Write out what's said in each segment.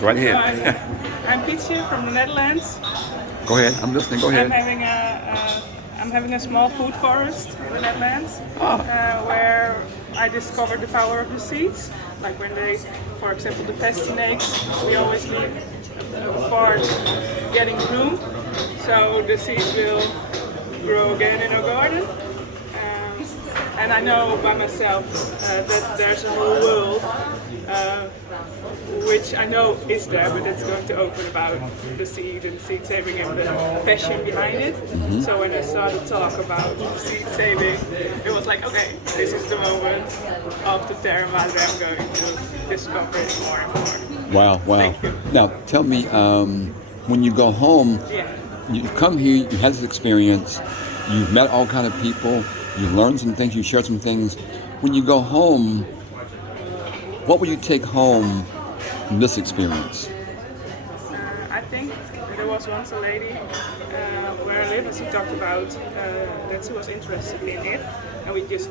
Go right So ahead. I'm Pytsje from the Netherlands. Go ahead. I'm listening. Go I'm ahead. having I'm having a small food forest in the Netherlands Ah. where I discovered the power of the seeds. Like when they, for example, the pastinaques, we always leave a part getting bloom, so the seeds will grow again in our garden. And I know by myself that there's a whole world uh, which I know is there, but it's going to open about the seed and seed saving and the passion behind it. So when I saw the talk about seed saving, it was like, okay, this is the moment of the Terra Madre. I'm going to discover it more and more. Wow, wow. Thank you. Now, tell me, when you go home, Yeah. you come here, you had this experience, you've met all kind of people, you've learned some things, you shared some things. When you go home, what will you take home from this experience? I think there was once a lady where I live, and she talked about that she was interested in it, and we just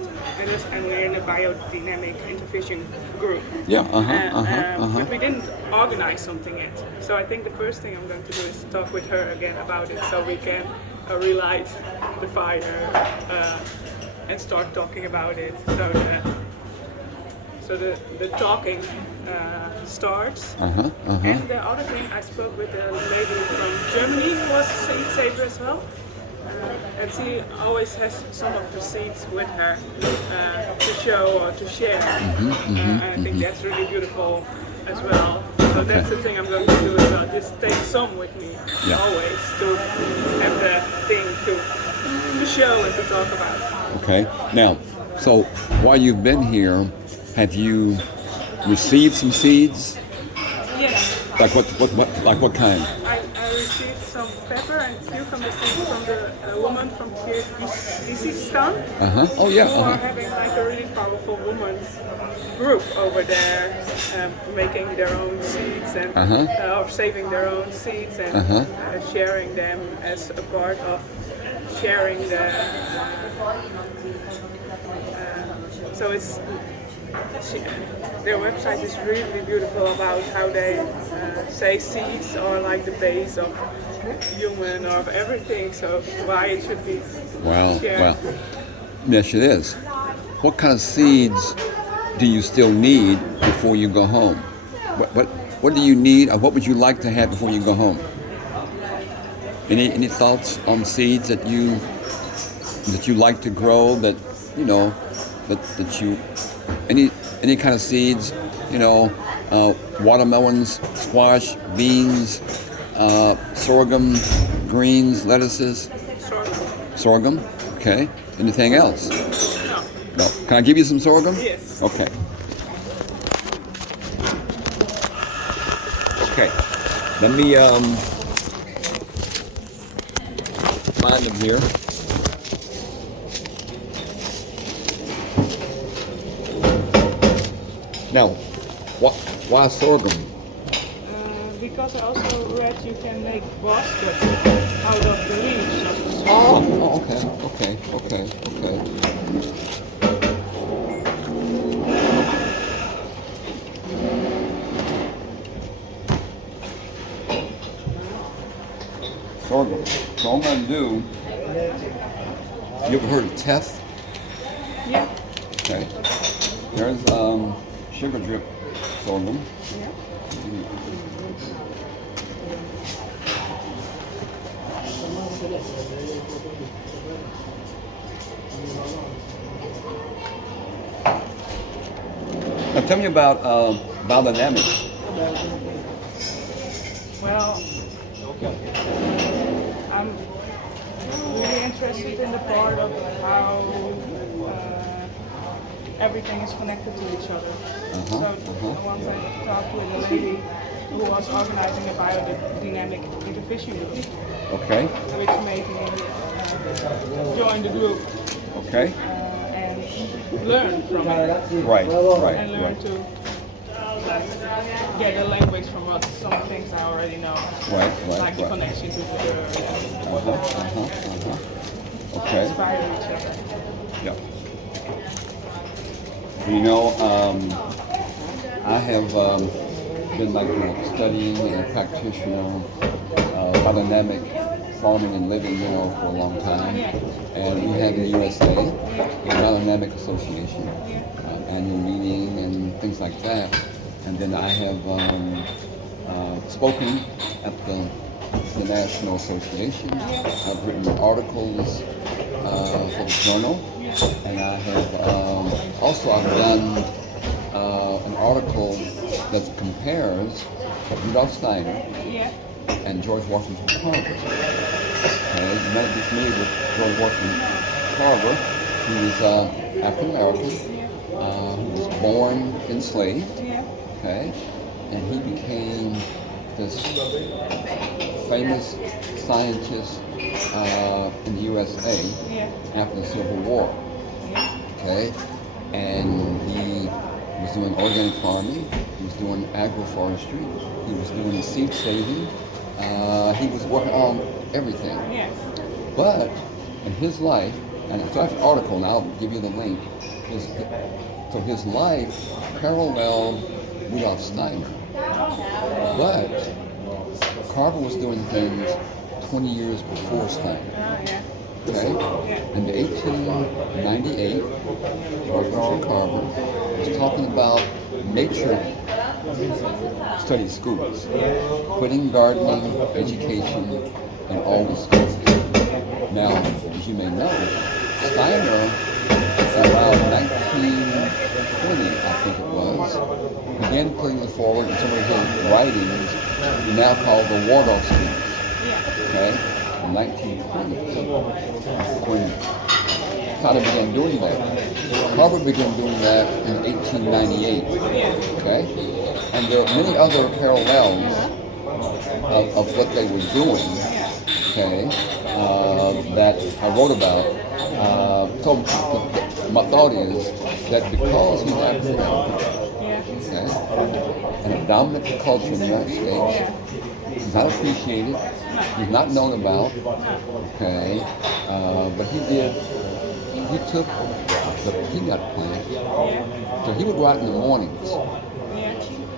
and we're in a biodynamic interfishing group. Yeah, But we didn't organize something yet. So I think the first thing I'm going to do is talk with her again about it, so we can relight the fire and start talking about it. So the talking starts. And the other thing, I spoke with a lady from Germany who was a seed saver as well. And she always has some of the seeds with her to show or to share. And I think that's really beautiful as well. So that's the thing I'm going to do as well. Just take some with me always to have the thing to show and to talk about. Okay. Now, so while you've been here, have you received some seeds? Yes. Like what kind? I received some pepper and cucumber seeds from the woman from Kyrgyzstan. Oh yeah. Who are having like a really powerful women's group over there, making their own seeds and or saving their own seeds and sharing them as a part of sharing the. So it's. Their website is really beautiful about how they say seeds are like the base of human or of everything. So why it should be shared. Wow. Yes, it is. What kind of seeds do you still need before you go home? What do you need, or what would you like to have before you go home? Any thoughts on seeds that you like to grow, that you know that you any kind of seeds, watermelons, squash, beans, sorghum, greens, lettuces? Sorghum? Okay. Anything else? No. Can I give you some sorghum? Yes. Okay. Okay. Let me find them here. Now, why sorghum? Because I also read you can make baskets out of the leaves of the sorghum. Okay. Sorghum. So I'm going to do, you ever heard of teff? Yeah. Okay. There's sugar drip sorghum. Yeah. Now tell me about biodynamics. Well, I'm really interested in the part of how everything is connected to each other. Once I talked with a lady who was organizing a biodynamic interfishing group, Okay. which made me join the group Okay. and learn from it. Right. And learn to get a language from what some things I already know. Like the connection to the bird and Okay. inspire each other. Yeah. I have been like studying and a practitioner, biodynamic farming and living, for a long time. And we have in the USA a Biodynamic Association, annual meeting and things like that. And then I have spoken at the National Association. I've written articles for the journal, and I have also I've done an article that compares Rudolf Steiner and George Washington Carver. Okay, you might be familiar with George Washington Carver. He was African American. He was born enslaved. Okay, and he became this famous scientist in the USA after the Civil War. Okay, and he was doing organic farming. He was doing agroforestry. He was doing seed saving. He was working on everything. But in his life, and so I have an article, and I'll give you the link. So his life paralleled Rudolf Steiner. But Carver was doing things 20 years before Steiner. Okay? In 1898, George Washington Carver was talking about nature study schools, putting gardening, education, in all the schools. Now, as you may know, Steiner, around 1920, I think it was, began putting forward in some of his writings, now called the Waldorf schools. Okay? In 1920, when Steiner began doing that. Carver began doing that in 1898. Okay? And there are many other parallels of what they were doing, okay, that I wrote about. So my thought is that because he's African American, okay, and a dominant culture in the United States, he's not appreciated, he's not known about, okay, but he took the peanut plant, so he would go out in the mornings,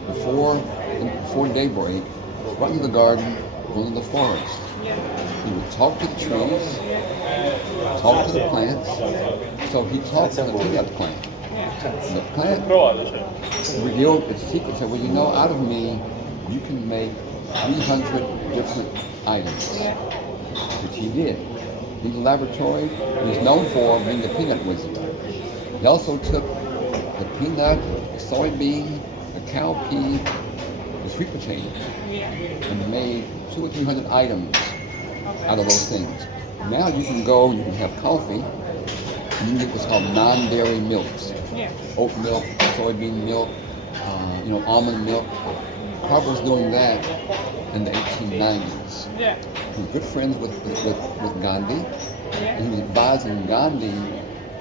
before daybreak, run to the garden, go to the forest. He would talk to the trees, talk to the plants. So he talked to the peanut plant. And the plant revealed its secret. Said, well, out of me, you can make 300 different items, which he did. In the laboratory, he was known for being the peanut wizard. He also took the peanut, the soybean, the cowpea, the sweet potato, and made 200 or 300 items out of those things. Now you can go, you can have coffee, and you can get what's called non-dairy milks. Oat milk, soybean milk, almond milk. Carver was doing that in the 1890s. He was good friends with Gandhi, and he was advising Gandhi